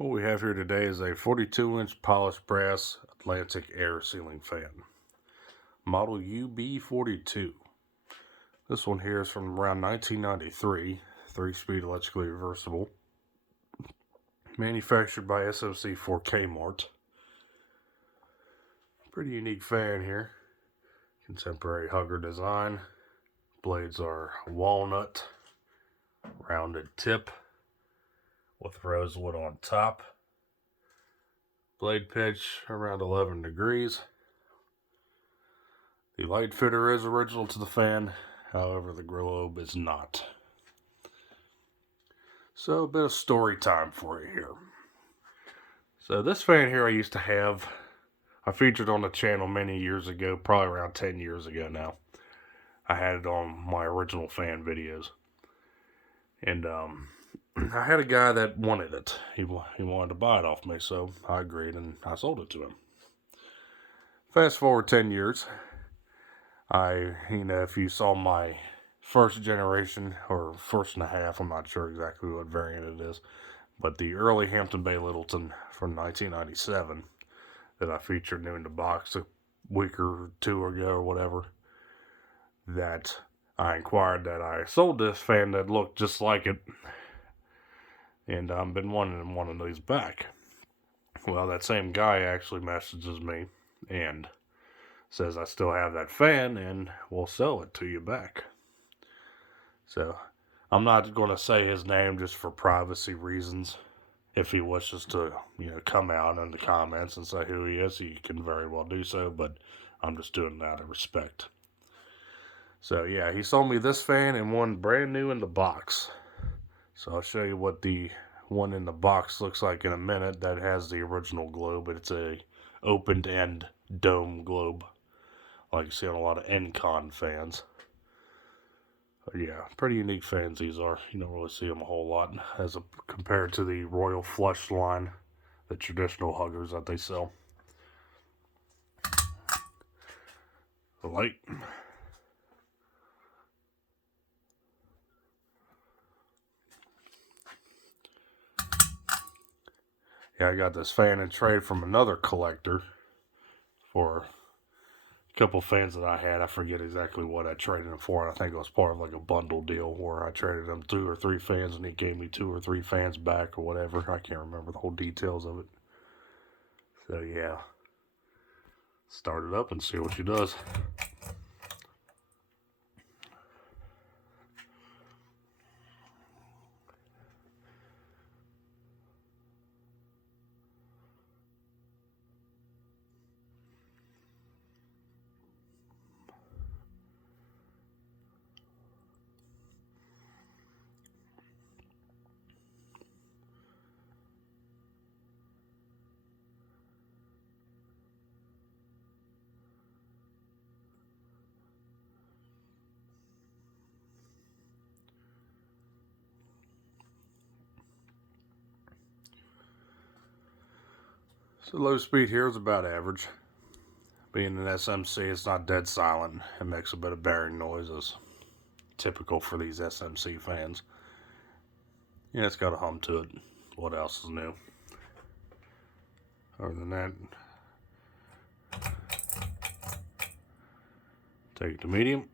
What we have here today is a 42-inch polished brass Atlantic air ceiling fan, model UB42. This one here is from around 1993, 3-speed electrically reversible, manufactured by S.M.C for Kmart. Pretty unique fan here, contemporary hugger design. Blades are walnut, rounded tip with rosewood on top. Blade pitch around 11 degrees. The light fitter is original to the fan, however the globe is not. So a bit of story time for you here. So this fan here I used to have. I featured on the channel many years ago, probably around 10 years ago now. I had it on my original fan videos. And I had a guy that wanted it. He wanted to buy it off me, so I agreed and I sold it to him. Fast forward 10 years. If you saw my first generation, or first and a half, I'm not sure exactly what variant it is, but the early Hampton Bay Littleton from 1997 that I featured new in the box a week or two ago or whatever, that I inquired that I sold this fan that looked just like it, and I've been wanting one of these back. Well, that same guy actually messages me and says I still have that fan and will sell it to you back. So I'm not going to say his name just for privacy reasons. If he wishes to, come out in the comments and say who he is, he can very well do so, but I'm just doing that out of respect. So yeah, he sold me this fan and one brand new in the box. So I'll show you what the one in the box looks like in a minute. That has the original globe, but it's a opened end dome globe, like you see on a lot of Encon fans. But yeah, pretty unique fans these are. You don't really see them a whole lot compared to the Royal Flush line, the traditional huggers that they sell. The light. Yeah, I got this fan in trade from another collector for a couple fans that I had. I forget exactly what I traded them for. I think it was part of like a bundle deal where I traded him 2 or 3 fans and he gave me 2 or 3 fans back or whatever. I can't remember the whole details of it. So yeah, start it up and see what she does. So low speed here is about average. Being an S.M.C, it's not dead silent. It makes a bit of bearing noises, typical for these S.M.C fans. Yeah, it's got a hum to it. What else is new? Other than that, take it to medium.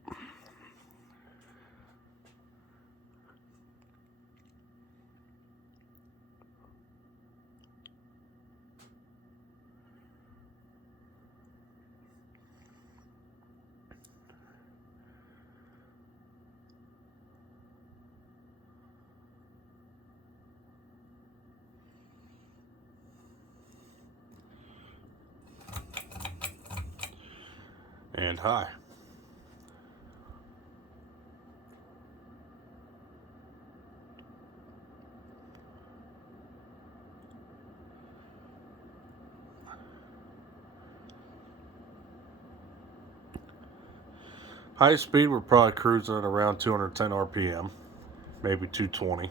And high. High speed, we're probably cruising at around 210 RPM, maybe 220.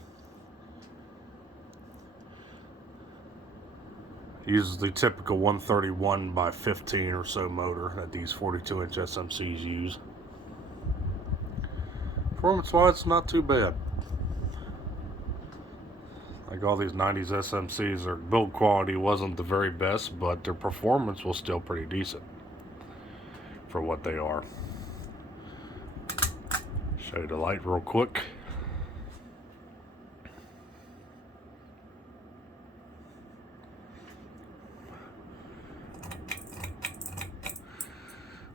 Uses the typical 131 by 15 or so motor that these 42-inch S.M.Cs use. Performance-wise, it's not too bad. Like all these 90s S.M.Cs, their build quality wasn't the very best, but their performance was still pretty decent for what they are. Show you the light real quick.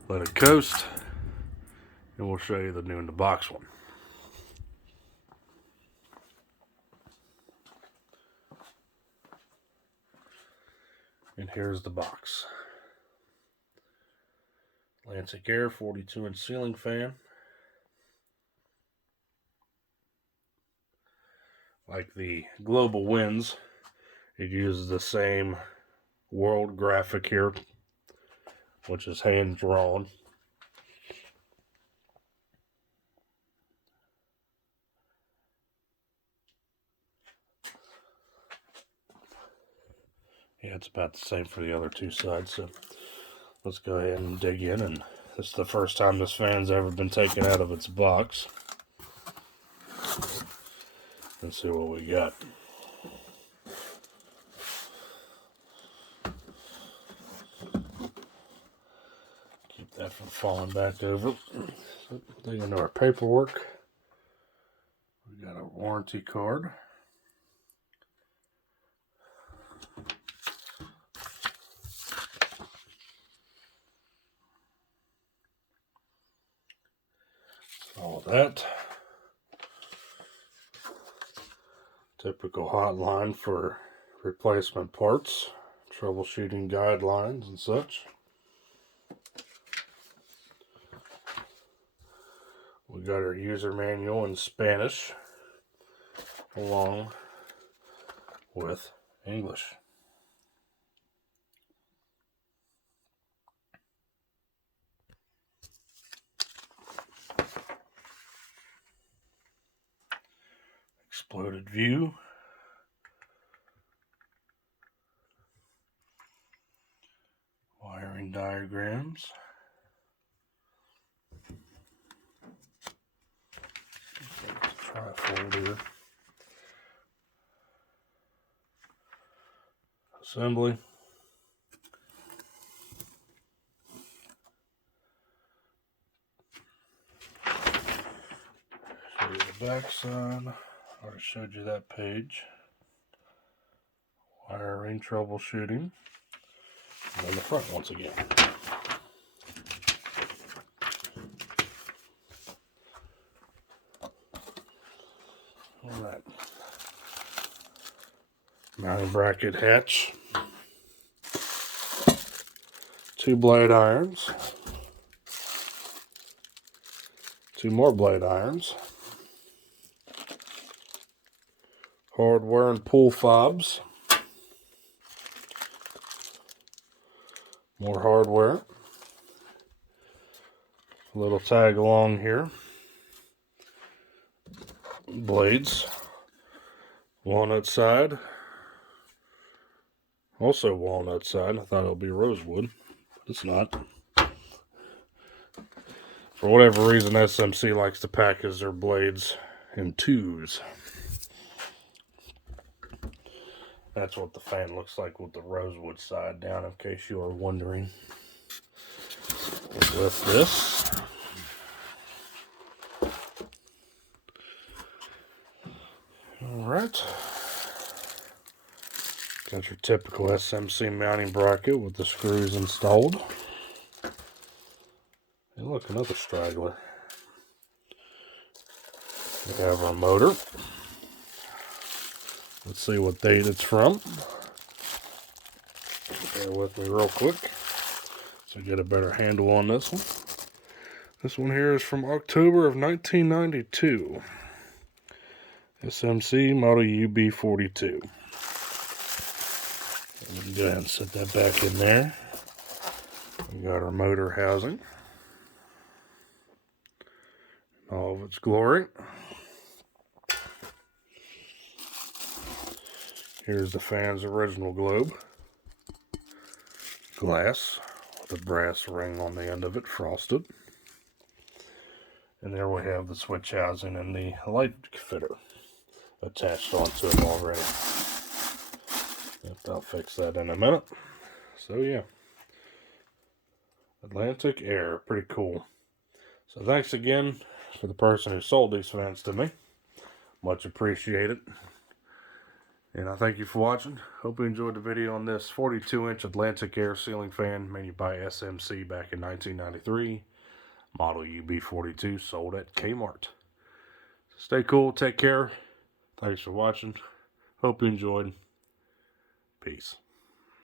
Let it coast, and we'll show you the new in the box one. And here's the box. Atlantic Air 42-inch ceiling fan. Like the Global Winds, it uses the same world graphic here, which is hand drawn. Yeah, it's about the same for the other two sides, so let's go ahead and dig in. And this is the first time this fan's ever been taken out of its box. Let's see what we got. Keep that from falling back over. So, dig into our paperwork. We got a warranty card. All that. Typical hotline for replacement parts, troubleshooting guidelines and such. We got our user manual in Spanish along with English. Exploded view. Wiring diagrams. Trifold here. Assembly. Show you the back side. I already showed you that page. Wiring troubleshooting. And then the front once again. Alright. Mounting bracket hatch. 2 blade irons. 2 more blade irons. Hardware and pull fobs. More hardware. A little tag along here. Blades. Walnut side. Also walnut side. I thought it would be rosewood, but it's not. For whatever reason, S.M.C likes to package their blades in 2s. That's what the fan looks like with the rosewood side down, in case you are wondering. With this, alright, got your typical S.M.C mounting bracket with the screws installed. Hey, look, another straggler. We have our motor. Let's see what date it's from. Bear with me real quick so I get a better handle on this one. This one here is from October of 1992. S.M.C model UB42. We can go ahead and set that back in there. We got our motor housing. All of its glory. Here's the fan's original globe. Glass with a brass ring on the end of it, frosted. And there we have the switch housing and the light fitter attached onto it already. I'll fix that in a minute. So yeah, Atlantic Air, pretty cool. So thanks again for the person who sold these fans to me. Much appreciated. And I thank you for watching. Hope you enjoyed the video on this 42-inch Atlantic Air ceiling fan made by S.M.C. back in 1993. Model UB42, sold at Kmart. Stay cool, take care. Thanks for watching. Hope you enjoyed. Peace.